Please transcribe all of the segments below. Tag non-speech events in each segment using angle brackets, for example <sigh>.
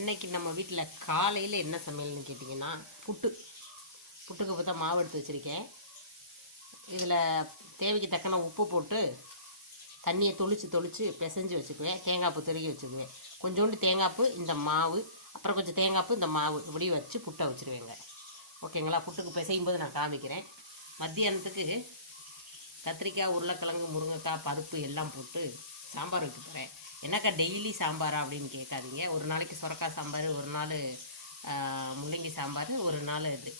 இன்னைக்கு நம்ம வீட்டில் காலையில் என்ன சமையல்னு கேட்டிங்கன்னா புட்டு. புட்டுக்கு பார்த்தா மாவு எடுத்து வச்சுருக்கேன். இதில் தேவைக்கு தக்கன உப்பு போட்டு தண்ணியை தொளிச்சு தொளிச்சு பிசைஞ்சு வச்சுக்குவேன். தேங்காய் பூ திருகி வச்சுக்குவேன். கொஞ்சோண்டு தேங்காய் பூ இந்த மாவு அப்புறம் கொஞ்சம் தேங்காய் பூ இந்த மாவு இப்படி வச்சு புட்டை வச்சுருவேங்க. ஓகேங்களா? புட்டுக்கு பிசையும் போது நான் காமிக்கிறேன். மத்தியானத்துக்கு கத்திரிக்காய் உருளைக்கிழங்கு முருங்கைக்காய் பருப்பு எல்லாம் போட்டு சாம்பார் வைக்க போகிறேன் என்னக்கா டெய்லி சாம்பாரா அப்படின்னு கேட்காதீங்க ஒரு நாளைக்கு சுரக்காய் சாம்பார் ஒரு நாள் முள்ளங்கி சாம்பார் ஒரு நாள் இது.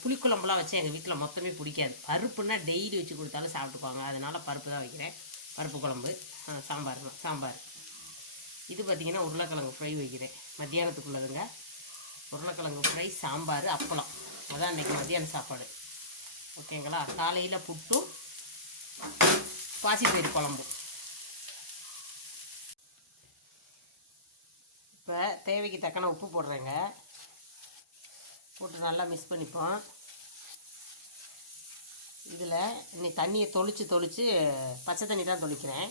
புளிக்குழம்புலாம் வச்சு எங்கள் வீட்டில் மொத்தமே பிடிக்காது. பருப்புன்னா டெய்லி வச்சு கொடுத்தாலும் சாப்பிட்டுக்குவாங்க அதனால் பருப்பு தான் வைக்கிறேன். பருப்பு குழம்பு சாம்பார் தான் சாம்பார். இது பார்த்திங்கன்னா உருளைக்கிழங்கு ஃப்ரை வைக்கிறேன். மத்தியானத்துக்குள்ளதுங்க. உருளைக்கிழங்கு ஃப்ரை சாம்பார் அப்பளம். அதான் இன்றைக்கி மத்தியான சாப்பாடு. ஓகேங்களா? காலையில் புட்டும் பாசிப்பயிர் குழம்பும். இப்போ தேவைக்கு தக்கன உப்பு போடுறேங்க. போட்டு நல்லா மிக்ஸ் பண்ணிப்போம். இதில் இன்னைக்கு தண்ணியை தொளித்து தொளித்து பச்சை தண்ணி தான் தொளிக்கிறேன்.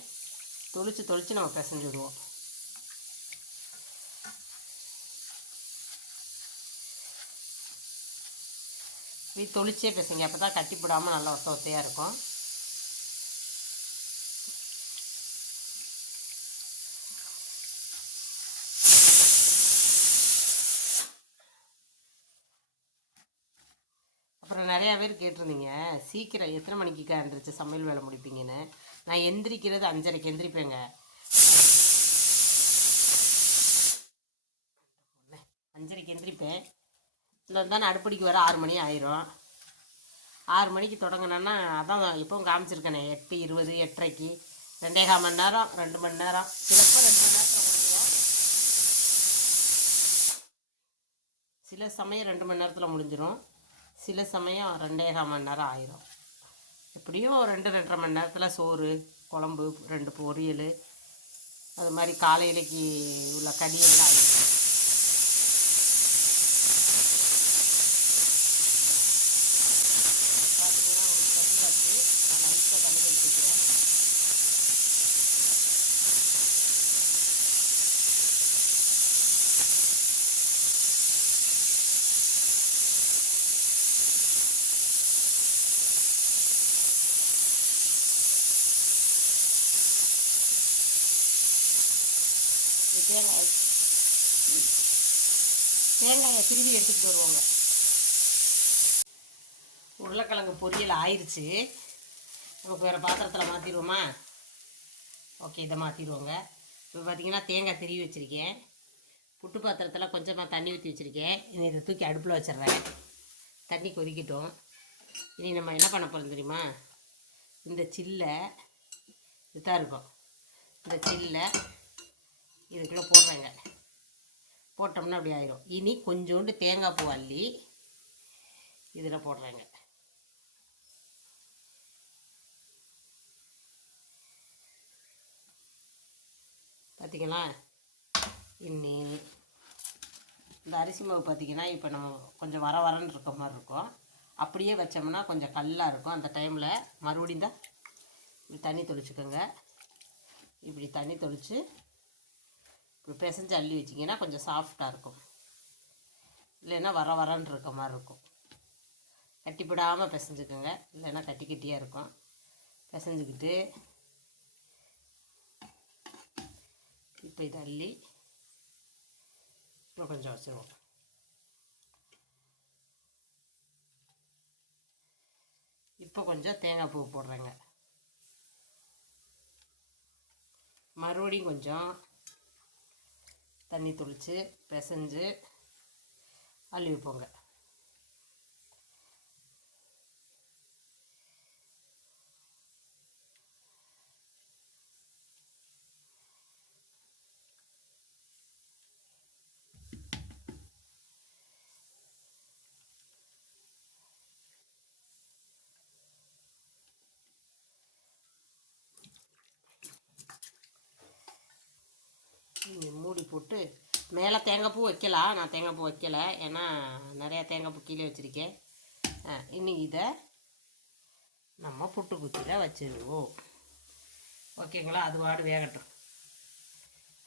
தொளித்து தொளித்து நம்ம பிசைஞ்சு விடுவோம். இது தொளிச்சே பிசைங்க. அப்போ தான் கட்டி போடாமல் நல்லா ஒத்த ஒத்தையாக இருக்கும். அப்புறம் நிறையா பேர் கேட்டிருந்தீங்க சீக்கிரம் எத்தனை மணிக்கு எந்திரிச்சு சமையல் வேலை முடிப்பீங்கன்னு. நான் எந்திரிக்கிறது அஞ்சரைக்கு எந்திரிப்பேங்க. அஞ்சரைக்கு எந்திரிப்பேன். இல்லை தான் அடுப்படிக்கு வர ஆறு மணி ஆயிரும். ஆறு மணிக்கு தொடங்கினேன்னா அதான் இப்போவும் காமிச்சிருக்கேனே எட்டு இருபது எட்டரைக்கு. ரெண்டே கால் மணி நேரம் ரெண்டு மணி நேரம். சிலப்போ ரெண்டு மணி நேரத்தில் முடிஞ்சிடும் சில சமயம் ரெண்டு மணி நேரத்தில் முடிஞ்சிடும் சில சமயம் ரெண்டேகால் மணி நேரம் ஆயிரும். எப்படியும் ரெண்டு ரெண்டரை மணி நேரத்தில் சோறு குழம்பு ரெண்டு பொரியல் அது மாதிரி காலையிலைக்கு உள்ள கடி எல்லாம் ஆயிடும் பார்த்தீங்கன்னா ஒரு கடியாச்சு நான் லைட்டாக கடுகு எடுத்துக்கிறேன் இது தேங்காய். தேங்காயை திருவி எடுத்துக்கிட்டு வருவாங்க. உருளைக்கிழங்கு பொரியல் ஆயிடுச்சு நமக்கு வேறு பாத்திரத்தில் மாற்றிடுவோமா ஓகே இதை மாற்றிடுவோங்க இப்போ பார்த்தீங்கன்னா தேங்காய் திருவி வச்சுருக்கேன். புட்டு பாத்திரத்தில் கொஞ்சமாக தண்ணி ஊற்றி வச்சுருக்கேன். இனி இதை தூக்கி அடுப்பில் வச்சிடுறேன். தண்ணி கொதிக்கட்டும். இனி நம்ம என்ன பண்ண போகிறோம் தெரியுமா? இந்த சில்லை இதுதான் இருக்கும். இந்த சில்லை இதுக்குள்ளே போடுறேங்க. போட்டோம்னா அப்படி ஆயிரும். இனி கொஞ்சோண்டு தேங்காய் பூ அள்ளி இதில் போடுறேங்க. பார்த்திங்களா இன்னி இந்த அரிசி மாவு பார்த்தீங்கன்னா இப்போ நம்ம கொஞ்சம் வர வரன்னு இருக்க மாதிரி இருக்கும். அப்படியே வச்சோம்னா கொஞ்சம் கல்லாக இருக்கும். அந்த டைமில் மறுபடியும் தான் இப்படி தண்ணி தொளிச்சுக்கோங்க. இப்படி தண்ணி தெளித்து இப்படி பிசைஞ்சு அள்ளி வச்சிங்கன்னா கொஞ்சம் சாஃப்டாக இருக்கும். இல்லைன்னா வர வரன்னு இருக்க மாதிரி இருக்கும். கட்டிப்பிடாமல் பிசைஞ்சுக்கோங்க. இல்லைன்னா கட்டி கட்டியாக இருக்கும். பிசைஞ்சுக்கிட்டு இப்போ இதை அள்ளி இன்னும் கொஞ்சம் வச்சுருவோம். இப்போ கொஞ்சம் தேங்காய் பூ போடுறேங்க. மறுபடியும் கொஞ்சம் தண்ணி தொளிச்சு பிசைஞ்சு அள்ளி வைப்போங்க இங்க மூடி போட்டு மேலே தேங்காய் பூ வைக்கலாம் நான் தேங்காய் பூ வைக்கல. ஏன்னா நிறையா தேங்காய் பூ கீழே வச்சுருக்கேன். இன்னைக்கு இதை நம்ம புட்டு குச்சியில் வச்சிருவோம். ஓகேங்களா? அது வாடு வேகட்டும்.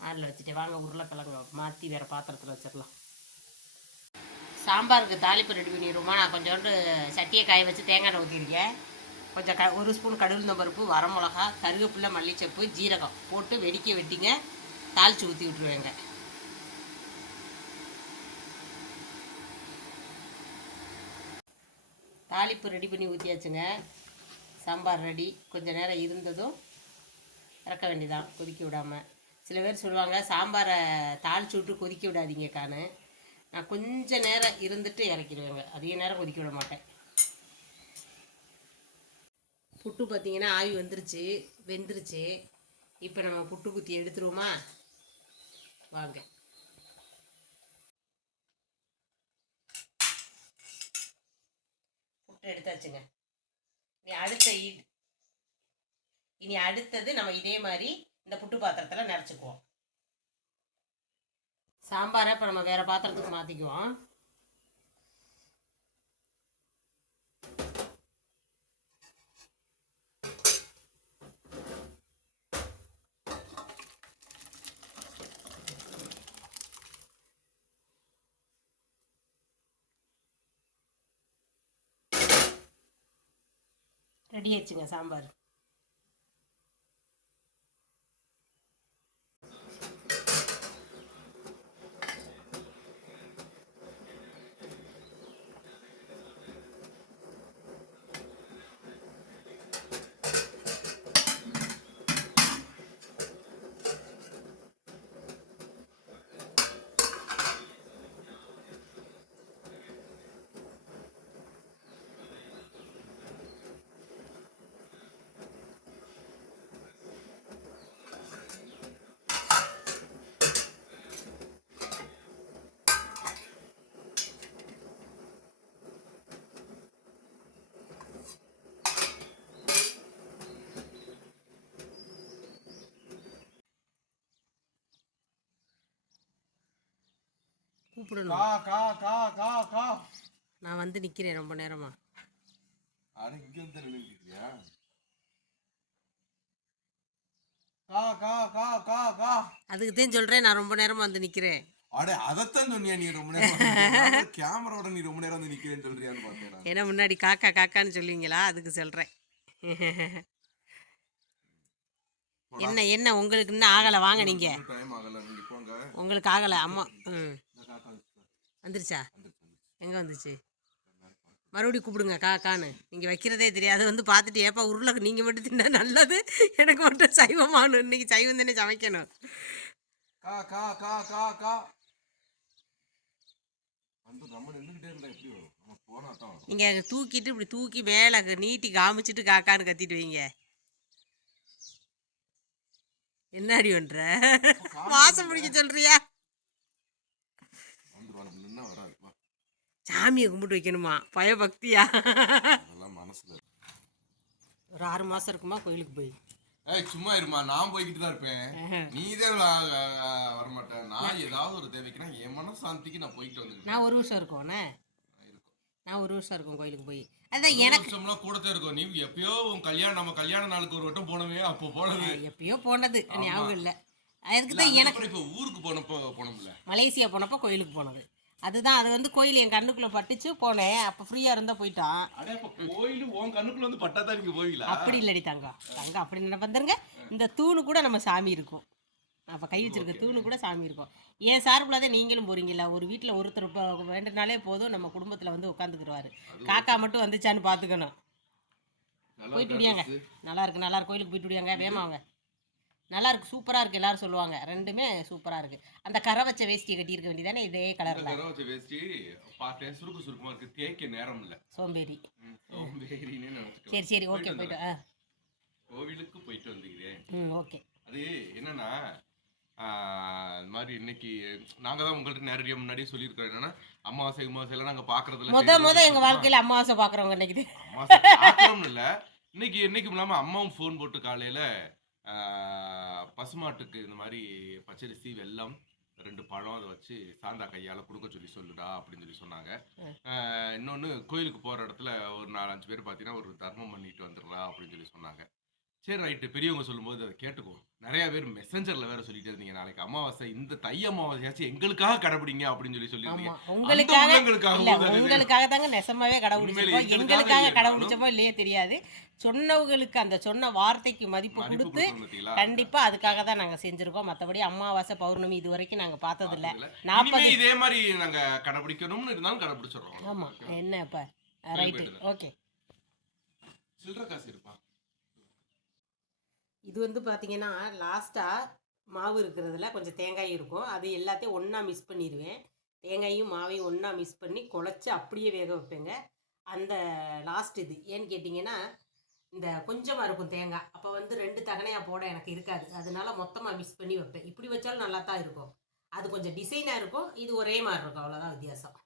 ஆறில் வச்சுட்டு வாங்க உருளைக்கிழங்கு மாற்றி வேறு பாத்திரத்தில் வச்சிடலாம் சாம்பாருக்கு தாளிப்பு ரெடி பண்ணிடுவோமா? நான் கொஞ்சோண்டு சட்டியை காய வச்சு தேங்காய் எண்ணெய் ஊற்றிருக்கேன் கொஞ்சம் க ஒரு ஸ்பூன் கடுகுந்த பருப்பு வரமிளகா கருவேப்பிலை மல்லிச்சப்பு ஜீரகம் போட்டு வெடிக்க வெட்டிங்க. தாளித்து ஊற்றி விட்ருவேங்க தாளிப்பு ரெடி பண்ணி ஊற்றியாச்சுங்க சாம்பார் ரெடி. கொஞ்சம் நேரம் இருந்ததும் இறக்க வேண்டியதான் கொதிக்க விடாமல் சில பேர் சொல்லுவாங்க சாம்பாரை தாளிச்சு விட்டு கொதிக்க விடாதீங்க காணு. நான் கொஞ்ச நேரம் இருந்துட்டு இறக்கிடுவேங்க. அதிக நேரம் கொதிக்க விட மாட்டேன். புட்டு பார்த்தீங்கன்னா ஆவி வந்துருச்சு வெந்துருச்சு. இப்போ நம்ம புட்டு குத்தி எடுத்துருவோமா? வாங்க. புட்டு எடுத்தாச்சுங்க. இனி அடுத்த இ- இனி அடுத்தது நம்ம இதே மாதிரி இந்த புட்டு பாத்திரத்தில் நிறச்சிக்குவோம் சாம்பாரை இப்போ நம்ம வேறு பாத்திரத்துக்கு மாற்றிக்குவோம் ரெடி ஆச்சுங்க சாம்பார். கூப்பிடணும். கா கா கா கா கா. நான் வந்து நிற்கிறேன் ரொம்ப நேரமா. அட இங்க வந்து நின்னுக்கிறியா கா கா கா கா கா. அதுக்கு தான் சொல்கிறேன் நான் ரொம்ப நேரமா வந்து நிற்கிறேன் அட அதத்தான் சொன்னியா நீ ரொம்ப நேரம் கேமராவோட நீ ரொம்ப நேரம் வந்து நிக்கிறேன்னு சொல்றியான்னு பார்த்தேன். ஏன்னா முன்னாடி காக்கா காக்கான்னு சொல்லுவீங்களா? அதுக்கு சொல்கிறேன் என்ன என்ன உங்களுக்கு இன்னும் ஆகலை? வாங்க நீங்கள் நீங்க. உங்களுக்கு ஆகலை அம்மா. ம். வந்துருச்சா. எங்கே வந்துச்சு? மறுபடியும் கூப்பிடுங்க காக்கான்னு நீங்கள் வைக்கிறதே தெரியாது. வந்து பார்த்துட்டு ஏப்பா உருளைக்கு நீங்கள் மட்டும் தின்னா நல்லது. எனக்கு மட்டும் சைவமானு இன்னைக்கு சைவம் தானே சமைக்கணும். கா கா கா கா கா. நீங்கள் தூக்கிட்டு இப்படி தூக்கி மேலே நீட்டி காமிச்சிட்டு காக்கான்னு கத்திட்டு வைங்க. என்னடி பண்ற? வாசம் பிடிக்க சொல்றியா வந்துருவா நம்ம நின்னா வராது வா சாமியை கும்பிட்டு வைக்கணுமா? பயபக்தியா? அதெல்லாம் மனசுல. ஒரு ஆறு மாசம் இருக்குமா கோயிலுக்கு போய்? ஏய் சும்மா இருமா. நான் போய்கிட்டு தான் இருப்பேன். நீ தான் வரமாட்டேன். நான் ஏதாவது ஒரு தேவைக்குன்னா என் மனசாந்திக்கு நான் போய்கிட்டு வந்துக்கிட்டு நான் ஒரு வருஷம் இருக்கோண்ணே நான் ஒரு வருஷம் இருக்கும் கோயிலுக்கு போய். அதான் எனக்கு வருஷம்லாம் கூட தான் இருக்கும். நீ எப்பயோ உன் கல்யாணம் நம்ம கல்யாண நாளுக்கு ஒரு வட்டம் போனவே அப்போ போனது. எப்பயோ போனது. ஞாபகம் இல்லை. அதுக்கு தான் எனக்கு இப்போ ஊருக்கு போனப்போ போனோம்ல. மலேசியா போனப்போ கோயிலுக்கு போனது. அதுதான் அது வந்து கோயில் என் கண்ணுக்குள்ளே பட்டுச்சு போனேன். அப்போ ஃப்ரீயாக இருந்தால் போயிட்டான். அப்படி இல்லடி தங்கம் தங்கம் அப்படி என்ன வந்துருங்க இந்த தூணு கூட நம்ம சாமி இருக்கும். அப்போ கை வச்சிருக்க தூணு கூட சாமி இருக்கும். ஏன் சார்பில் தான் நீங்களும் போறீங்களா ஒரு வீட்டில் ஒருத்தர் வேண்டுனாலே போதும் நம்ம குடும்பத்தில் வந்து உட்காந்துக்கிடுவாரு காக்கா மட்டும் வந்துச்சான்னு பார்த்துக்கணும் போயிட்டு விடியாங்க? நல்லா இருக்கு நல்லா இருக்கு. கோயிலுக்கு போயிட்டு விடியாங்க. வேமாங்க நல்லா இருக்கு சூப்பராக இருக்கு எல்லாரும் சொல்லுவாங்க. ரெண்டுமே சூப்பராக இருக்கு. அந்த கரை வச்ச வேஷ்டியை கட்டியிருக்க வேண்டியதானே? இதே கலரில் கரை வச்ச வேஷ்டி பார்த்தேன் சுருக்கு சுருக்கமா இருக்கு. தேய்க்க நேரம் இல்ல. சோம்பேறி. நினைச்சிட்டோம். சரி சரி ஓகே போயிட்டு கோவிலுக்கு போயிட்டு வந்துக்கிறேன் ம் ஓகே. அது என்னன்னா இந்த மாதிரி இன்னைக்கு நாங்க தான் உங்கள்ட்ட நிறைய முன்னாடியே சொல்லியிருக்கோம் என்னன்னா அமாவாசை அமாவாசை எல்லாம் நாங்க பாக்குறதுல முத முத எங்கள் வாழ்க்கையில் அமாவாசை பார்க்குறவங்க இன்னைக்கு அமாவாசை பார்க்கறோம்னு இல்ல. இன்னைக்கு என்னைக்கும் இல்லாம அம்மாவும் ஃபோன் போட்டு காலையில பசுமாட்டுக்கு இந்த மாதிரி பச்சரிசி வெல்லம் ரெண்டு பழம் அதை வச்சு சாந்தா கையால கொடுக்க சொல்லி சொல்லுடா அப்படின்னு சொல்லி சொன்னாங்க. இன்னொன்னு கோயிலுக்கு போற இடத்துல ஒரு நாலஞ்சு பேர் பார்த்தீங்கன்னா ஒரு தர்மம் பண்ணிட்டு வந்துடுறா அப்படின்னு சொல்லி சொன்னாங்க. சரி ரைட்டு பெரியவங்க சொல்லும்போது அதை கேட்டுக்கோ. நிறைய பேர் மெசஞ்சர்ல வேற சொல்லிட்டே இருந்தீங்க. நாளைக்கு அமாவாசை இந்த தை அமாவாசையாச்சும் எங்களுக்காக கடைபிடிங்க அப்படின்னு சொல்லி சொல்லியிருந்தீங்க. ஆமா. உங்களுக்காக. உங்களுக்காக தாங்க நெசமாவே கடைபிடிச்சிருக்கோம். எங்களுக்காக கடைபிடிச்சப்போ இல்லையே தெரியாது. சொன்னவங்களுக்கு அந்த சொன்ன வார்த்தைக்கு மதிப்பு கொடுத்து? கண்டிப்பா அதுக்காக தான் நாங்க செஞ்சிருக்கோம். மத்தபடி அமாவாசை பௌர்ணமி இது வரைக்கும் நாங்க பார்த்தது இல்ல. நாற்பது இதே மாதிரி நாங்க கடைபிடிக்கணும்னு இருந்தாலும் கடைபிடிச்சிடுறோம். ஆமா. என்ன இப்ப ரைட்டு ஓகே சில்லற காசு இருப்பா? இது வந்து பார்த்தீங்கன்னா லாஸ்ட்டாக மாவு இருக்கிறதுல கொஞ்சம் தேங்காய் இருக்கும். அது எல்லாத்தையும் ஒன்றா மிக்ஸ் பண்ணிடுவேன் தேங்காயும் மாவையும் ஒன்றா மிக்ஸ் பண்ணி குழச்சி அப்படியே வேக வைப்பேங்க. அந்த லாஸ்ட் இது. ஏன்னு கேட்டிங்கன்னா இந்த கொஞ்சமாக இருக்கும் தேங்காய். அப்போ வந்து ரெண்டு தகனையாக போட எனக்கு இருக்காது. அதனால மொத்தமாக மிக்ஸ் பண்ணி வைப்பேன். இப்படி வச்சாலும் நல்லா தான் இருக்கும். அது கொஞ்சம் டிசைனாக இருக்கும். இது ஒரே மாதிரி இருக்கும். அவ்வளோதான் வித்தியாசம்.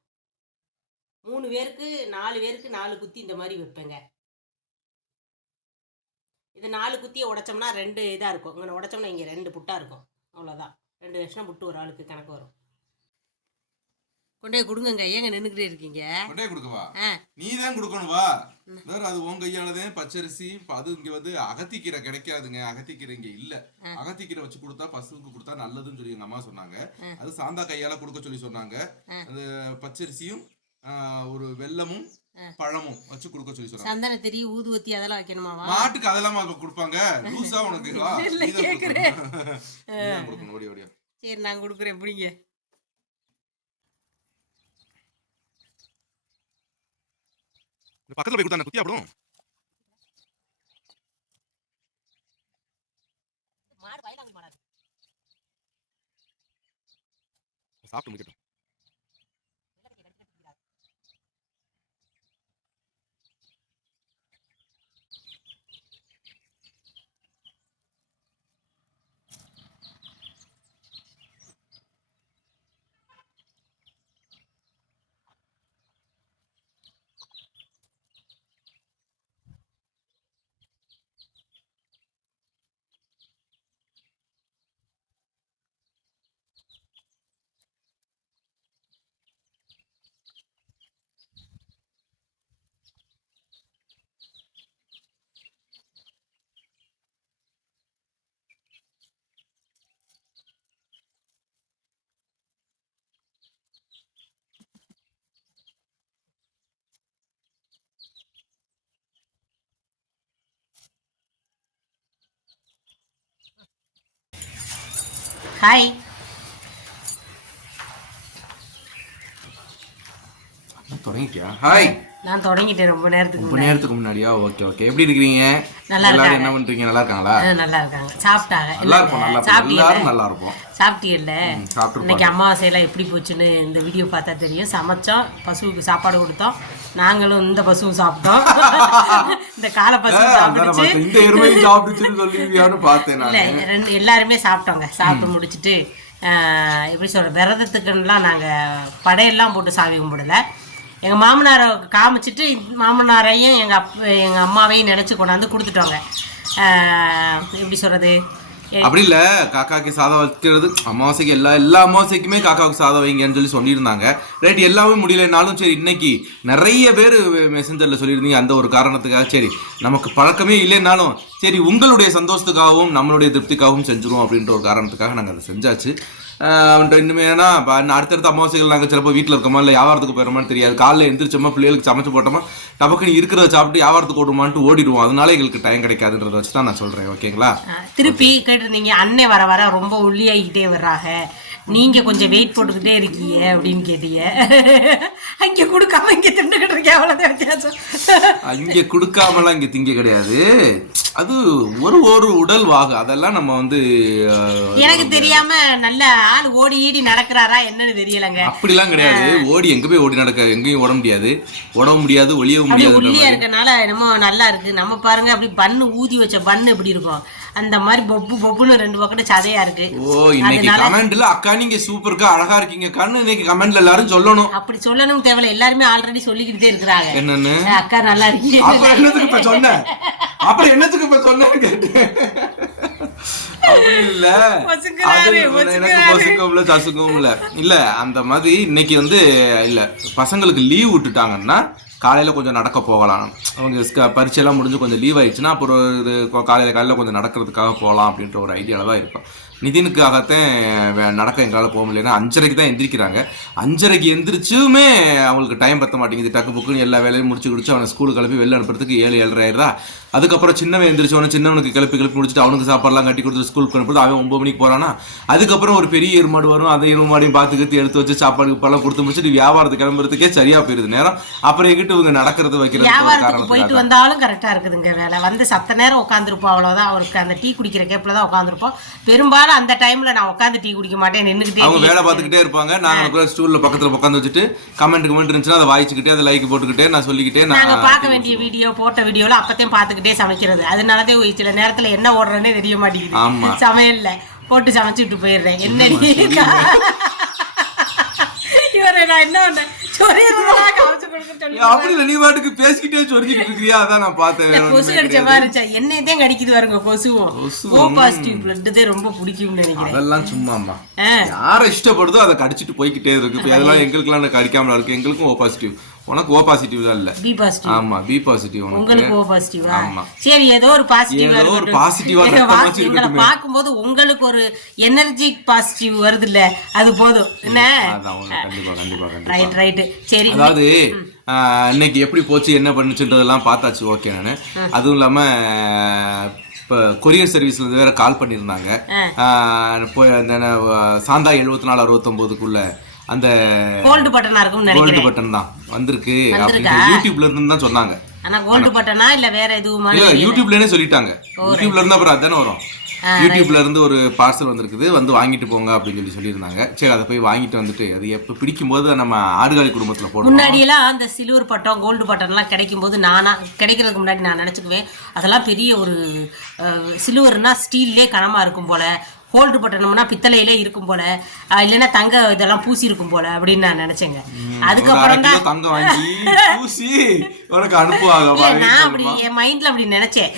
மூணு பேருக்கு நாலு பேருக்கு நாலு குத்தி இந்த மாதிரி வைப்பேங்க. இது நாலு குத்தியை உடைச்சோம்னா ரெண்டு இதாக இருக்கும். இங்கே உடைச்சோம்னா இங்கே ரெண்டு புட்டாக இருக்கும். அவ்வளோதான் ரெண்டு லட்சம் புட்டு ஒரு ஆளுக்கு கணக்கு வரும். கொண்டே கொடுங்கங்க. ஏங்க நின்றுக்கிட்டே இருக்கீங்க? கொண்டே கொடுக்கவா நீ தான் கொடுக்கணும் வா. வேற அது உன் கையானதே பச்சரிசி அது இங்க வந்து அகத்திக்கீரை கிடைக்காதுங்க. அகத்திக்கீரை இங்க இல்ல. அகத்திக்கீரை வச்சு கொடுத்தா பசுவுக்கு கொடுத்தா நல்லதுன்னு சொல்லி எங்க அம்மா சொன்னாங்க. அது சாந்தா கையால கொடுக்க சொல்லி சொன்னாங்க. அது பச்சரிசியும் ஒரு வெல்லமும் ஆ. பழமும் வச்சு கொடுக்க சொல்லி சொன்னாங்க சந்தன திரி ஊதுவத்தி அதெல்லாம் வைக்கணுமாவா? மாட்டுக்கு அதெல்லாம் அப்ப கொடுப்பாங்க. லூசா உனக்கு. இல்ல, கேக்குறேன். <laughs> கொடுக்கணும். ஓடி ஓடியா சரி நான் கொடுக்குறேன் பிடிங்க. பக்கத்துல போய் கொடுத்தா குத்தி மாடாது சாப்பிட்டு முடிக்கட்டும். ஹாய் தொடங்கிட்டியா? ஹாய் நான் தொடங்கிட்டேன் ரொம்ப நேரத்துக்கு ரொம்ப. நேரத்துக்கு முன்னாடியா? ஓகே ஓகே எப்படி இருக்கிறீங்க? நல்லா எல்லாரும் இருக்காங்க. என்ன பண்றீங்க? நல்லா இருக்காங்களா? நல்லா இருக்காங்க. சாப்பிட்டாங்க. நல்லா இருப்போம் நல்லா எல்லாரும் நல்லா இருப்போம். சாப்பிட்டீங்கல்ல? ம், சாப்பிட்டுருப்பாங்க. இன்னைக்கு அமாவாசையெல்லாம் எப்படி போச்சுன்னு இந்த வீடியோ பார்த்தா தெரியும். சமைச்சோம் பசுவுக்கு சாப்பாடு கொடுத்தோம். நாங்களும் இந்த பசுவும் சாப்பிட்டோம். <laughs> இந்த காலை பசு சாப்பிடுச்சு இந்த எருமையும் பார்த்தேன் இல்லை நான். ரெண்டு எல்லாருமே சாப்பிட்டோங்க. சாப்பிட்டு முடிச்சுட்டு எப்படி சொல்ற விரதத்துக்குலாம் நாங்கள் படையெல்லாம் போட்டு சாமி கும்பிடல. எங்கள் மாமனாரை காமிச்சிட்டு மாமனாரையும் எங்கள் அப் எங்கள் அம்மாவையும் நினச்சி கொண்டாந்து கொடுத்துட்டோங்க. எப்படி சொல்கிறது அப்படி இல்ல காக்காக்கு சாதம் வைக்கிறது அமாவாசைக்கு எல்லா எல்லா அமாவாசைக்குமே காக்காவுக்கு சாதம் வைங்கன்னு சொல்லி சொல்லியிருந்தாங்க. ரைட் எல்லாமே முடியலனாலும் சரி இன்னைக்கு நிறைய பேர் மெசஞ்சர்ல சொல்லியிருந்தீங்க அந்த ஒரு காரணத்துக்காக. சரி நமக்கு பழக்கமே இல்லைனாலும் சரி உங்களுடைய சந்தோஷத்துக்காகவும் நம்மளுடைய திருப்திக்காகவும் செஞ்சிரும் அப்படின்ற ஒரு காரணத்துக்காக நாங்கள் அதை செஞ்சாச்சு. ஆஹ் இன்னுமேனா இப்போ அடுத்தடுத்த அமாவாசைகள் நாங்கள் சிலப்போ வீட்டில் இருக்கோமா? இல்லை வியாபாரத்துக்கு போயிடுமான்னு தெரியாது. காலைல எந்திரிச்சோமா பிள்ளைகளுக்கு சமைச்சு போட்டோமா? டபக்குன்னு இருக்கிறத சாப்பிட்டு வியாபாரத்துக்கு ஓடுமான்ட்டு ஓடிடுவோம். அதனால எங்களுக்கு டைம் கிடைக்காதுன்றத வச்சு தான் நான் சொல்கிறேன் ஓகேங்களா? திருப்பி கேட்டிருந்தீங்க அண்ணன் வர வர ரொம்ப ஒல்லியாகிக்கிட்டே வர்றாங்க. நீங்க கொஞ்சம் வெயிட் போட்டுக்கிட்டே இருக்கீங்க அப்படின்னு கேட்டீங்க. அங்க கொடுக்காம இங்க தின்னுக்கிட்டு இருக்கேன் அவ்வளவுதான் வித்தியாசம். இங்க கொடுக்காமலாம் இங்க திங்க கிடையாது. அது ஒரு ஒரு உடல் வாகு. அதெல்லாம் நம்ம வந்து எனக்கு தெரியாம நல்ல ஆள் ஓடி ஈடி நடக்கிறாரா என்னன்னு தெரியலங்க. அப்படிலாம் கிடையாது. ஓடி எங்க போய் ஓடி நடக்க எங்கேயும் ஓட முடியாது. ஓட முடியாது ஒளியவும் அப்படியே முடியாது ஒல்லியா இருக்கனால என்னமோ நல்லா இருக்கு. நம்ம பாருங்க அப்படி பண்ணு ஊதி வச்ச பண்ணு எப்படி இருக்கும். அந்த மாதிரி பொப்பு பொப்புன்னு ரெண்டு பக்கத்து சதையா இருக்கு. ஓ இன்னைக்கு கமெண்ட்ல அக்கா நீங்க சூப்பருக்கா அழகா இருக்கீங்க. கண்ணு இன்னைக்கு கமெண்ட்ல எல்லாரும் சொல்லணும். அப்படி சொல்லணும் தேவையில்ல. எல்லாருமே ஆல்ரெடி சொல்லிக்கிட்டே இருக்கிறாங்க. என்னன்னு? அக்கா நல்லா இருக்கீங்க. அப்புறம் என்னத்துக்கு இப்ப சொன்ன? அப்புறம் என்னத்துக்கு இப்ப சொன்னேன்னு கேட்டேன். அப்படி இல்ல. எனக்கு ஒசுக்குறாரு. பொசுக்கவும்ல சசுக்கவும்ல இல்ல அந்த மாதிரி இன்னைக்கு வந்து இல்ல பசங்களுக்கு லீவ் விட்டுட்டாங்கன்னா காலையில கொஞ்சம் நடக்க போகலாம். அவங்க பரீட்சையெல்லாம் முடிஞ்சு கொஞ்சம் லீவ் ஆயிடுச்சுன்னா அப்புறம் காலையில காலையில கொஞ்சம் நடக்கிறதுக்காக போகலாம் அப்படின்ற ஒரு ஐடியால தான் இருக்கும் நிதினுக்காகத்தான் நடக்க எங்களால் போக முடியல அஞ்சரைக்கு தான் எந்திரிக்கிறாங்க. அஞ்சரைக்கு எந்திரிச்சுமே அவங்களுக்கு டைம் பத்த மாட்டேங்குது. டக்கு புக்குன்னு எல்லா வேலையும் முடிச்சு குடிச்சு அவனை ஸ்கூலுக்கு கிளப்பி வெளில அனுப்புறதுக்கு ஏழு ஏழரை ஆயிடுதா? அதுக்கப்புறம் சின்னவன் எந்திரிச்சவன சின்னவனுக்கு கிளப்பி கிளப்பி முடிச்சுட்டு அவனுக்கு சாப்பாடுலாம் கட்டி கொடுத்து ஸ்கூலுக்கு அனுப்புறது அவன் ஒன்பது மணிக்கு போறானா? அதுக்கப்புறம் ஒரு பெரிய எருமாடு வரும். அந்த எருமாடையும் பார்த்து கத்து எடுத்து வச்சு சாப்பாடு பழம் கொடுத்து முடிச்சுட்டு வியாபாரத்துக்கு கிளம்புறதுக்கே சரியா போயிருது நேரம். அப்புறம் எங்கிட்ட இவங்க நடக்கிறது வைக்கிறது போயிட்டு வந்தாலும் கரெக்டா இருக்குதுங்க வேலை. வந்து சத்த நேரம் உட்காந்துருப்போம் அவ்வளவுதான். அவருக்கு அந்த டீ குடிக்கிற கேப்ல தான் உட்காந்துருப்போம் பெரும்பாலும் அந்த டைம்ல நான் உட்காந்து டீ குடிக்க மாட்டேன் நின்னுக்கிட்டே அவங்க வேலை பார்த்துக்கிட்டே இருப்பாங்க. நாங்க ஸ்டூல்ல பக்கத்துல உட்காந்து வச்சுட்டு கமெண்ட் கமெண்ட் இருந்துச்சுன்னா அதை வாய்ச்சிக்கிட்டே அதை லைக் போட்டுக்கிட்டே நான் சொல்லிக்கிட்டே நாங்க நான் பார்க்க வேண்டிய வீடியோ போட்ட வீடியோல அப்பத்தையும் பார்த்துக்கிட்டே சமைக்கிறது. அதனாலதான் ஒரு சில நேரத்துல என்ன ஓடுறேன்னே தெரிய மாட்டேங்குது. சமையல்ல போட்டு சமைச்சிட்டு போயிடுறேன். என்னடி? இவரை நான் என்ன பண்ணேன் அப்படி இல்ல நீ பாட்டுக்கு பேசிக்கிட்டே சொல்லிக்கிட்டு இருக்கிறியா அதான் நான் பார்த்தேன். கொசு கடிச்ச. மாதிரி இருந்துச்சா என்னையதான் கடிக்குது பாருங்க கொசுவும். கொசு, ஓ பாசிட்டிவ் பிளட் தான் ரொம்ப பிடிக்கும்னு நினைக்கிறேன். அதெல்லாம் சும்மாம்மா. யாரை இஷ்டப்படுதோ அதை கடிச்சிட்டு போய்க்கிட்டே இருக்கு. இப்போ அதெல்லாம் எங்களுக்குலாம் கடிக்காமல இருக்கு. எங்களுக்கும் ஓ பாசிட்டிவ் உனக்கு ஓ பாசிட்டிவ் தான் இல்ல. பி பாசிட்டிவ் ஆமா பி பாசிட்டிவ் உங்களுக்கு ஓ பாசிட்டிவா ஆமா. சரி ஏதோ ஒரு பாசிட்டிவ் ஏதோ ஒரு எங்களை இருக்கட்டுமே. பார்க்கும்போது உங்களுக்கு ஒரு எனர்ஜிக் பாசிட்டிவ் வருது இல்ல அது போதும். என்ன? கண்டிப்பா கண்டிப்பா ரைட் ரைட் சரி அதாவது இன்னைக்கு எப்படி போச்சு என்ன பண்ணுச்சுன்றதெல்லாம் பார்த்தாச்சு. ஓகே நான். அதுவும் இல்லாம இப்போ கொரியர் சர்வீஸ்ல இருந்து வேற கால் பண்ணியிருந்தாங்க. போய் அந்த சாந்தா எழுபத்தி நாலு அறுபத்தொம்போதுக்குள்ள அந்த கோல்டு பட்டனா இருக்கும்னு கோல்டு பட்டன் தான். வந்திருக்கு? அப்படின்னு யூடியூப்ல இருந்து தான் சொன்னாங்க. ஆனா கோல்டு பட்டனா இல்ல வேற எதுவுமா யூடியூப்லனே சொல்லிட்டாங்க. யூடியூப்ல இருந்து அப்புறம் அதானே வரும். யூடியூப்ல இருந்து ஒரு பார்சல் வந்திருக்குது. வந்து வாங்கிட்டு போங்க அப்படின்னு சொல்லி சொல்லியிருந்தாங்க. சரி அதை போய் வாங்கிட்டு வந்துட்டு அது எப்ப பிடிக்கும் போது நம்ம ஆடுகாலி குடும்பத்துல போடுவோம் முன்னாடி எல்லாம் அந்த சில்வர் பட்டம் கோல்டு பட்டம்லாம் கிடைக்கும் போது நானா கிடைக்கிறதுக்கு முன்னாடி நான் நினச்சிக்குவேன். அதெல்லாம் பெரிய ஒரு சில்வர்னா ஸ்டீல்லே கனமா இருக்கும் போல. கோல்டு பட்டணம்னா பித்தளையிலே இருக்கும் போல. இல்லைன்னா தங்க இதெல்லாம் பூசி இருக்கும் போல அப்படின்னு நான் நினைச்சேங்க. அதுக்கப்புறம் தான் தங்கம் வாங்கி பூசி உனக்கு அனுப்புவாங்க <laughs> இல்ல, வாங்கி நான் அப்படி? என் மைண்ட்ல அப்படி நினைச்சேன்.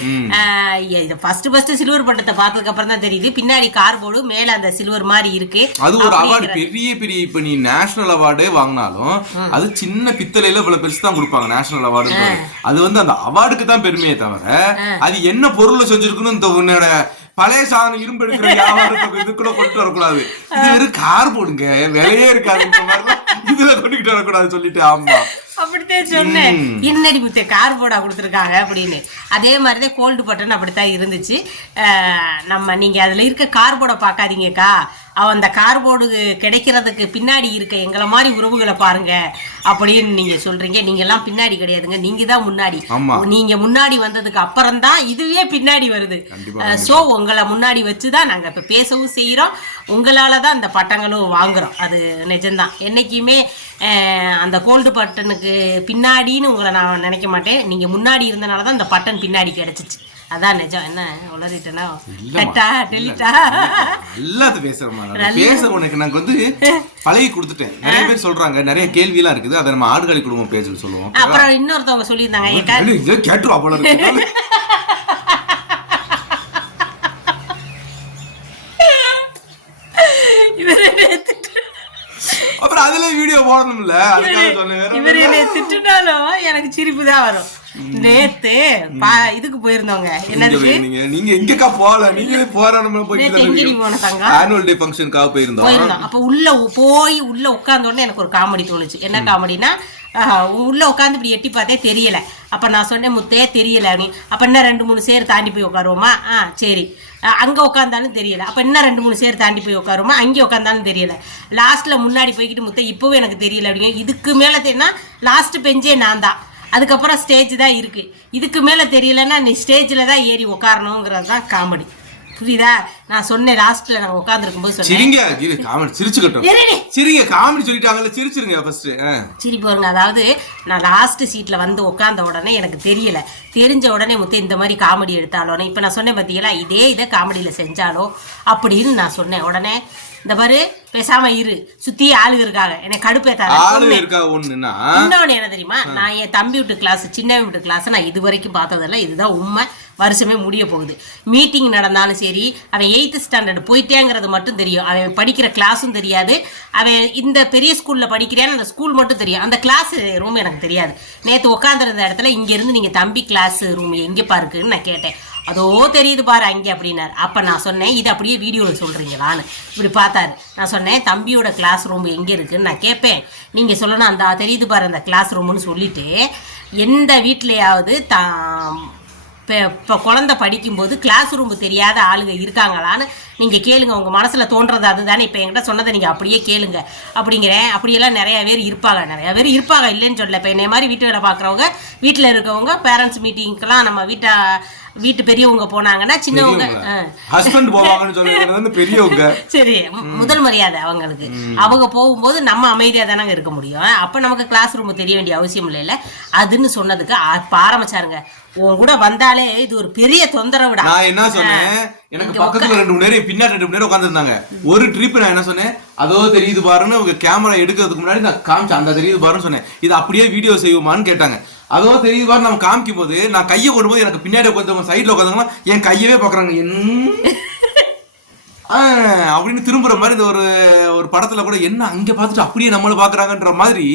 ஃபர்ஸ்ட் ஃபர்ஸ்ட் சில்வர் பட்டத்தை பார்த்ததுக்கு அப்புறம் தான் தெரியுது. பின்னாடி கார்போர்டு மேல அந்த சில்வர் மாதிரி இருக்கு. அது ஒரு அவார்டு பெரிய பெரிய இப்ப நீ நேஷனல் அவார்டே வாங்கினாலும் அது சின்ன பித்தளையில இவ்வளவு பெருசு தான் கொடுப்பாங்க நேஷனல் அவார்டு அது வந்து அந்த அவார்டுக்கு தான் பெருமையே தவிர அது என்ன பொருள் செஞ்சிருக்குன்னு இந்த உன்னோட பழைய சாதனம் இரும்பு எடுக்கிற வியாபாரத்தை இது கூட கொண்டு வரக்கூடாது. இது வெறும் கார் போடுங்க. விலையே இருக்காது. இந்த மாதிரிலாம் இதுல கொண்டுகிட்டு வரக்கூடாது சொல்லிட்டு ஆமா. அப்படித்தான் சொன்னேன். என்னடி முத்தே கார்போர்டா கொடுத்துருக்காங்க அப்படின்னு. அதே மாதிரி தான் கோல்டு பட்டன் அப்படித்தான் இருந்துச்சு. நம்ம நீங்க அதுல இருக்க கார்போர்டை பார்க்காதீங்கக்கா. அவன் அந்த கார்போர்டு கிடைக்கிறதுக்கு பின்னாடி இருக்க எங்களை மாதிரி உறவுகளை பாருங்க அப்படின்னு நீங்க சொல்றீங்க. நீங்க எல்லாம் பின்னாடி கிடையாதுங்க. நீங்க தான் முன்னாடி. நீங்க முன்னாடி வந்ததுக்கு அப்புறம் தான் இதுவே பின்னாடி வருது. ஸோ உங்களை முன்னாடி வச்சு தான் நாங்கள் இப்போ பேசவும் செய்கிறோம் உங்களால தான் அந்த பட்டங்களும் வாங்குறோம். அது நிஜம்தான். என்னைக்குமே அந்த கோல்டு பட்டனுக்கு பின்னாடின்னு உங்களை நான் நினைக்க மாட்டேன். நீங்கள் முன்னாடி இருந்தனால தான் அந்த பட்டன் பின்னாடி கிடைச்சிச்சு. அதான் நிஜம். என்ன உளறிட்டேனா? கட்டா டெலிட்டா நல்லா அது பேசுறமா பேச உனக்கு நாங்க வந்து பழகி கொடுத்துட்டேன். நிறைய பேர் சொல்றாங்க நிறைய கேள்வி எல்லாம் இருக்குது. அதை நம்ம ஆடுகாலி குடும்பம் பேஜ்ல சொல்லுவோம். அப்புறம் இன்னொருத்தவங்க சொல்லியிருந்தாங்க கேட்டுருவா போல இருக்கு. <laughs> இவர் அப்புறம் அதுல வீடியோ போடணும்ல. அதுக்காக சொன்னேன். வேற இவர் என்னை திட்டுனாலும் எனக்கு சிரிப்பு தான் வரும். நேத்து பா இதுக்கு போயிருந்தோங்க என்னதுக்கு நீங்க நீங்க எங்கக்கா போகல? நீங்களே போராடணும் ஆனுவல் டே ஃபங்க்ஷனுக்காக போயிருந்தோம். அப்ப உள்ள போய் உள்ள உட்கார்ந்த உடனே எனக்கு ஒரு காமெடி தோணுச்சு. என்ன காமெடினா உள்ள உட்காந்து இப்படி எட்டி பார்த்தே தெரியல. அப்ப நான் சொன்னேன் முத்தே தெரியல நீ. அப்ப என்ன ரெண்டு மூணு சேர் தாண்டி போய் உட்காருவோமா? ஆ சரி. அங்க உட்காந்தாலும் தெரியல. அப்ப என்ன ரெண்டு மூணு சேர் தாண்டி போய் உட்காருவோமா? அங்கே உட்காந்தாலும் தெரியல. லாஸ்ட்ல முன்னாடி போய்கிட்டு முத்தே இப்பவும் எனக்கு தெரியல அப்படிங்க. இதுக்கு மேல தெரியும்னா லாஸ்ட் பெஞ்சே நான் தான். அதுக்கப்புறம் ஸ்டேஜ் தான் இருக்கு. இதுக்கு மேல தெரியலன்னா நீ ஸ்டேஜ்ல தான் ஏறி உட்காரணுங்கிறது தான் காமெடி புரியுதா? நான் சொன்னேன் லாஸ்ட்ல நாங்க உட்காந்துருக்கும் போது சொன்னேன். காமெடி சிரிச்சுக்கட்டும். சிரிங்க காமெடி சொல்லிட்டாங்கல்ல சிரிச்சிருங்க ஃபர்ஸ்ட் சிரிப்பு வருங்க. அதாவது நான் லாஸ்ட் சீட்ல வந்து உட்காந்த உடனே எனக்கு தெரியல. தெரிஞ்ச உடனே முத்து இந்த மாதிரி காமெடி எடுத்தாலோனே இப்போ நான் சொன்னேன் பார்த்தீங்களா இதே இதை காமெடியில் செஞ்சாலோ அப்படின்னு நான் சொன்னேன். உடனே இந்த பாரு பேசாம இரு. சுத்தி ஆளுங்க இருக்காங்க. என்னை கடுப்பேத்தாத ஆளு இருக்கா ஒண்ணுன்னா? இன்னொன்று என்ன தெரியுமா? நான் என் தம்பி வீட்டு கிளாஸ் சின்ன வீட்டு கிளாஸ் நான் இது வரைக்கும் பார்த்ததில்ல இதுதான் உண்மை. வருஷமே முடிய போகுது. மீட்டிங் நடந்தாலும் சரி அவன் எயித்து ஸ்டாண்டர்டு போயிட்டேங்கிறது மட்டும் தெரியும். அவன் படிக்கிற கிளாஸும் தெரியாது. அவன் இந்த பெரிய ஸ்கூலில் படிக்கிறான்னு அந்த ஸ்கூல் மட்டும் தெரியும். அந்த கிளாஸ் ரூம் எனக்கு தெரியாது. நேற்று உட்காந்துருந்த இடத்துல இங்கேருந்து நீங்கள் தம்பி கிளாஸ் ரூம் எங்கேப்பா இருக்குன்னு நான் கேட்டேன். அதோ தெரியுது பாரு அங்கே அப்படின்னாரு. அப்போ நான் சொன்னேன் இது அப்படியே வீடியோவில் சொல்கிறீங்களான்னு இப்படி பார்த்தாரு. நான் சொன்னேன் தம்பியோட கிளாஸ் ரூம் எங்கே இருக்குன்னு நான் கேட்பேன். நீங்கள் சொல்லணும் அந்த தெரியுது பாரு அந்த கிளாஸ் ரூம்னு சொல்லிவிட்டு எந்த வீட்லையாவது தான் இப்போ இப்போ குழந்த படிக்கும்போது கிளாஸ் ரூம் தெரியாத ஆளுங்க இருக்காங்களான்னு நீங்கள் கேளுங்க. உங்கள் மனசில் தோன்றது அதுதானே. இப்போ என்கிட்ட சொன்னதை நீங்கள் அப்படியே கேளுங்க. அப்படிங்கிறேன் அப்படியெல்லாம் நிறையா பேர் இருப்பாங்க. நிறையா பேர் இருப்பாங்க இல்லைன்னு சொல்லல. இப்போ என்னை மாதிரி வீட்டு வேலை பார்க்குறவங்க வீட்டில் இருக்கவங்க பேரண்ட்ஸ் மீட்டிங்க்கெலாம் நம்ம வீட்டை வீட்டு பெரியவங்க போனாங்கன்னா சின்னவங்க. ஹஸ்பண்ட் போவாங்கன்னு சொல்றது வந்து பெரியவங்க. <laughs> சரி முதல் மரியாதை அவங்களுக்கு. அவங்க போகும்போது நம்ம அமைதியா தானங்க இருக்க முடியும். அப்ப நமக்கு கிளாஸ் ரூம் தெரிய வேண்டிய அவசியம் இல்லைல்ல? அதுன்னு சொன்னதுக்கு அப்ப ஆரம்பிச்சாருங்க. உன் கூட வந்தாலே இது ஒரு பெரிய தொந்தரவுடா. நான் என்ன சொன்னேன்? எனக்கு பக்கத்துல ரெண்டு மணி நேரம் பின்னாடி ரெண்டு மணி நேரம் உட்காந்துருந்தாங்க ஒரு ட்ரிப் நான் என்ன சொன்னேன்? அதோ தெரியுது பாருன்னு உங்க கேமரா எடுக்கிறதுக்கு முன்னாடி நான் காமிச்சேன். அந்த தெரியுது பாருன்னு சொன்னேன். இது அப்படியே வீடியோ செய்வோமான்னு கேட்டாங்க. அதோ தெரியுது பாரு நம்ம காமிக்கும் போது நான் கையை கொண்டு போது எனக்கு பின்னாடி உட்காந்து சைட்ல உட்காந்தாங்கன்னா என் கையவே பாக்குறாங்க என்ன அப்படின்னு திரும்புற மாதிரி இந்த ஒரு ஒரு படத்துல கூட என்ன அங்க பார்த்துட்டு அப்படியே நம்மள பாக்குறாங்கன்ற மாதிரி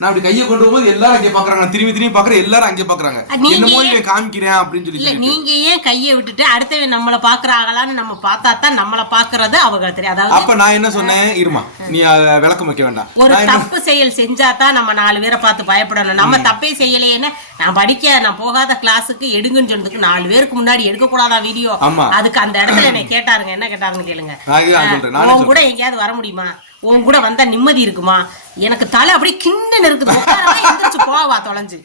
நான் அப்படி கையை கொண்டு போகும்போது எல்லாரும் அங்கே பாக்குறாங்க திரும்பி திரும்பி பாக்குறேன் எல்லாரும் அங்கே பாக்குறாங்க என்னமோ இவன் காமிக்கிறேன் அப்படின்னு சொல்லி. நீங்க ஏன் கையை விட்டுட்டு அடுத்தவன் நம்மளை பாக்குறாங்களான்னு நம்ம பார்த்தா தான் நம்மளை பாக்குறது அவங்க தெரியும். அதாவது அப்ப நான் என்ன சொன்னேன்? இருமா நீ விளக்கம் வைக்க வேண்டாம். ஒரு தப்பு செயல் செஞ்சா தான் நம்ம நாலு பேரை பார்த்து பயப்படணும். நம்ம தப்பே செய்யலையேன்னு நான் படிக்க நான் போகாத கிளாஸுக்கு எடுங்கன்னு சொன்னதுக்கு நாலு பேருக்கு முன்னாடி எடுக்க கூடாதா வீடியோ. அதுக்கு அந்த இடத்துல என்னை கேட்டாருங்க. என்ன கேட்டாருன்னு கேளுங்க. உன் கூட எங்கேயாவது வர முடியுமா? உன் கூட வந்தா நிம்மதி இருக்குமா? எனக்கு தலை அப்படியே கிண்ணன்னு இருக்குது. போவா தொலைஞ்சு.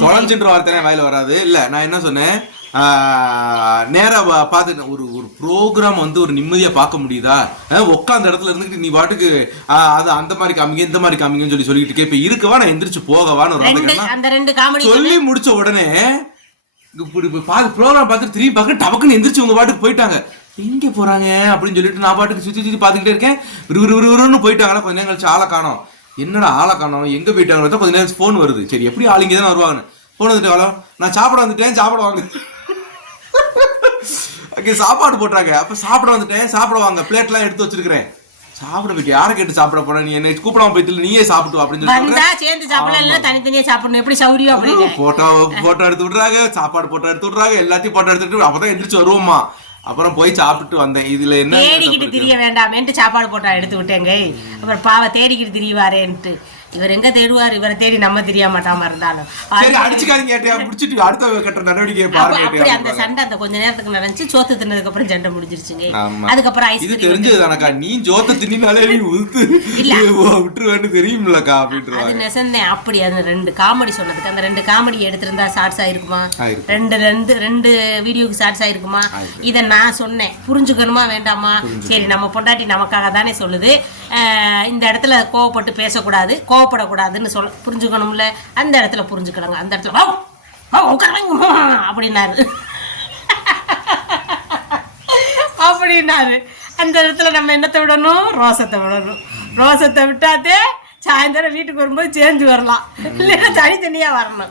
தொலைஞ்சுன்ற வார்த்தை வாயில வராது. இல்ல நான் என்ன சொன்னேன்? ஆஹ், நேரா வ- பார்த்துட்டு ஒரு ஒரு ப்ரோக்ராம் வந்து ஒரு நிம்மதியா பார்க்க முடியுதா? அஹ், உட்கார்ந்த இடத்துல இருந்துட்டு நீ பாட்டுக்கு அது அந்த மாதிரி காமிங்க இந்த மாதிரி காமிங்கன்னு சொல்லி சொல்லிட்டு கேட்ப இருக்கவா? நான் எந்திரிச்சு போகவான்னு ஒரு சொல்லி முடிச்ச உடனே இப்படி பார்த்து ப்ரோக்ராம் பார்த்துட்டு திரும்பி பார்க்க டபக்குன்னு எந்திரிச்சு உங்க பாட்டுக்கு போயிட்டாங்க. எங்க போறாங்க அப்படின்னு சொல்லிட்டு நான் பாட்டுக்கு சுத்தி சுத்தி பார்த்துக்கிட்டே இருக்கேன். விறு விறு விறுன்னு போயிட்டாங்களா கொஞ்ச நேரம் கழிச்சு ஆளை காணோம். என்னடா ஆளை காணோம்? எங்க போயிட்டாங்க கொஞ்ச நேரம் ஃபோன் வருது. சரி எப்படி ஆளுங்க தானே வருவாங்க ஃபோன் வந்துட்டு ஹலோ நான் சாப்பிட வந்துட்டேன் சாப்பிட வாங்க. அங்கே சாப்பாடு போட்டாங்க அப்ப சாப்பிட வந்துட்டேன் சாப்பிட வாங்க. பிளேட்லாம் எடுத்து வச்சிருக்கிறேன். சாப்பிட போயிட்டு யாரை கேட்டு சாப்பிட போறேன் நீ என்ன கூப்பிடாம போயிட்டு நீயே சாப்பிட்டு அப்படின்னு சொல்லி சேர்ந்து சாப்பிடலாம் இல்ல தனித்தனியா சாப்பிடணும். எப்படி சௌரியம் அப்படின்னு. போட்டோ போட்டோ எடுத்து விடுறாங்க சாப்பாடு போட்டோ எடுத்து விடுறாங்க எல்லாத்தையும் போட்டோ எடுத்துட்டு அப்பதான் எந்திரிச்சு வருவோமா அப்புறம் போய் சாப்பிட்டுட்டு வந்தேன். இதுல என்ன தேடிக்கிட்டு திரிய வேண்டாமேன்ட்டு சாப்பாடு போட்டா எடுத்து விட்டேங்க. அப்புறம் பாவ தேடிக்கிட்டு திரிவாரேன்ட்டு இவர் எங்க தேடுவார்? இவரை தேடி நம்ம தெரிய மாட்டாம இருந்தாலும். அடிச்சுக்காதீங்க அடுத்த பாருங்க அப்படி அந்த சண்டை அந்த கொஞ்ச நேரத்துக்கு நடந்துச்சு சோத்து தின்னதுக்கு அப்புறம் சண்டை முடிஞ்சிருச்சுங்க. அதுக்கப்புறம் இது தெரிஞ்சது தானக்கா? நீ ஜோத்த தின்னாலே நீ உளுத்து. இல்ல. விட்டுருவேன்னு தெரியும்லக்கா அப்படின்ட்டு அது நெசந்தேன். அப்படி அந்த ரெண்டு காமெடி சொன்னதுக்கு. அந்த ரெண்டு காமெடி எடுத்திருந்தா ஷார்ட்ஸ் ஆயிருக்குமா. ரெண்டு ரெண்டு ரெண்டு வீடியோக்கு ஷார்ட்ஸ் ஆயிருக்குமா. இதை நான் சொன்னேன். புரிஞ்சுக்கணுமா வேண்டாமா? சரி நம்ம பொண்டாட்டி நமக்காக தானே சொல்லுது. இந்த இடத்துல கோவப்பட்டு பேசக்கூடாது கோவப்படக்கூடாதுன்னு சொல்ல புரிஞ்சுக்கணும்ல. அந்த இடத்துல புரிஞ்சுக்கலாங்க அந்த இடத்துல அப்படின்னாரு. அப்படின்னாரு. அந்த இடத்துல நம்ம என்னத்தை விடணும்? ரோசத்தை விடணும். ரோசத்தை விட்டாதே சாயந்தரம் வீட்டுக்கு வரும்போது சேர்ந்து வரலாம். இல்லைன்னா தனித்தனியா வரணும்.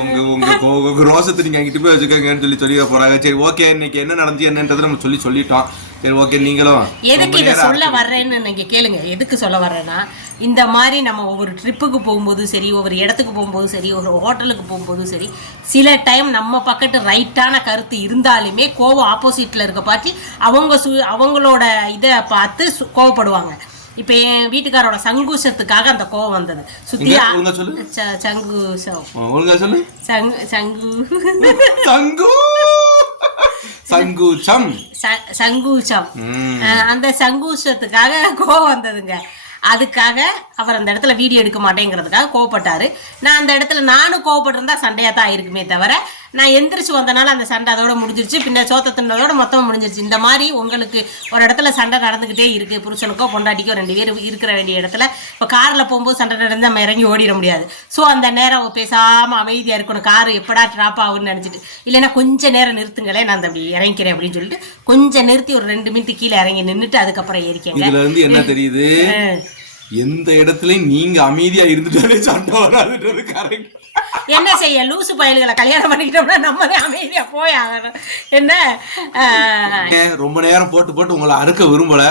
உங்க உங்க உங்க ரோசத்தை நீங்க அங்கிட்டு போய் வச்சுக்கோங்கன்னு சொல்லி சொல்லி போறாங்க. சரி ஓகே இன்னைக்கு என்ன நடந்துச்சு என்னன்றதை நம்ம சொல்லி சொல்லிட்டோம். சரி ஓகே நீங்களும். எதுக்கு இதை சொல்ல வர்றேன்னு நீங்க கேளுங்க. எதுக்கு சொல்ல வர்றேன்னா இந்த மாதிரி நம்ம ஒவ்வொரு ட்ரிப்புக்கு போகும்போதும் சரி ஒவ்வொரு இடத்துக்கு போகும்போதும் சரி ஒரு ஹோட்டலுக்கு போகும்போதும் சரி சில டைம் நம்ம பக்கத்து ரைட்டான கருத்து இருந்தாலுமே கோவம் ஆப்போசிட்ல இருக்க பார்த்து அவங்க சு அவங்களோட இதை பார்த்து கோவப்படுவாங்க. இப்போ என் வீட்டுக்காரோட சங்குஷத்துக்காக அந்த கோவம் வந்தது. சுத்தி இங்க ஆ- ஒழுங்கா சொல்லு. ச- சங்குஷம் சங்கு சங்கு. சங்கு. சங்குச்சம். சங்கூச்சம். அந்த சங்கூஷத்துக்காக கோவம் வந்ததுங்க. அதுக்காக அவர் அந்த இடத்துல வீடியோ எடுக்க மாட்டேங்கிறதுக்காக கோவப்பட்டாரு. நான் அந்த இடத்துல நானும் கோவப்பட்டிருந்தா சண்டையாக தான் இருக்குமே தவிர நான் எந்திரிச்சு வந்தனால அந்த சண்டை அதோட முடிஞ்சிருச்சு. பின்ன சோத்த தின்னதோட மொத்தம் முடிஞ்சிருச்சு. இந்த மாதிரி உங்களுக்கு ஒரு இடத்துல சண்டை நடந்துக்கிட்டே இருக்கு. புருஷனுக்கோ பொண்டாட்டிக்கோ ரெண்டு பேர் இருக்கிற வேண்டிய இடத்துல. இப்போ காரில் போகும்போது சண்டை நடந்து நம்ம இறங்கி ஓடிட முடியாது. ஸோ அந்த நேரம் பேசாமல் அமைதியாக இருக்கணும். கார் எப்படா ட்ராப் ஆகும்னு நினச்சிட்டு. இல்லைன்னா கொஞ்ச நேரம் நிறுத்துங்களேன். நான் அந்த அப்படி இறங்கிக்கிறேன் அப்படின்னு சொல்லிட்டு கொஞ்சம் நிறுத்தி ஒரு ரெண்டு மினிட் கீழே இறங்கி நின்றுட்டு அதுக்கப்புறம் ஏறிக்கங்க. இதுல இருந்து என்ன தெரியுது? எந்த இடத்துலயும் நீங்க அமைதியா இருந்துட்டாலே சண்டை வராதுன்றது கரெக்ட் என்ன செய்ய லூசு பயல்களை கல்யாணம் பண்ணிக்கிட்டோம்னா நம்மளே அமைதியா போய் ஆகணும். என்ன? ரொம்ப நேரம் போட்டு போட்டு உங்களை அறுக்க விரும்பல.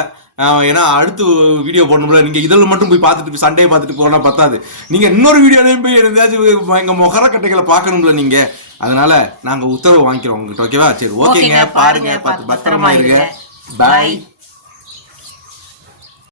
ஏன்னா அடுத்து வீடியோ போடணும்ல. நீங்க இதில் மட்டும் போய் பார்த்துட்டு சண்டையை பார்த்துட்டு போனா பத்தாது. நீங்க இன்னொரு வீடியோலையும் போய் எதாச்சும் எங்க முகர கட்டைகளை பார்க்கணும்ல நீங்க. அதனால நாங்க உத்தரவு வாங்கிக்கிறோம் உங்ககிட்ட. ஓகேவா சரி ஓகேங்க பாருங்க. பார்த்து பத்திரமா இருங்க. பாய்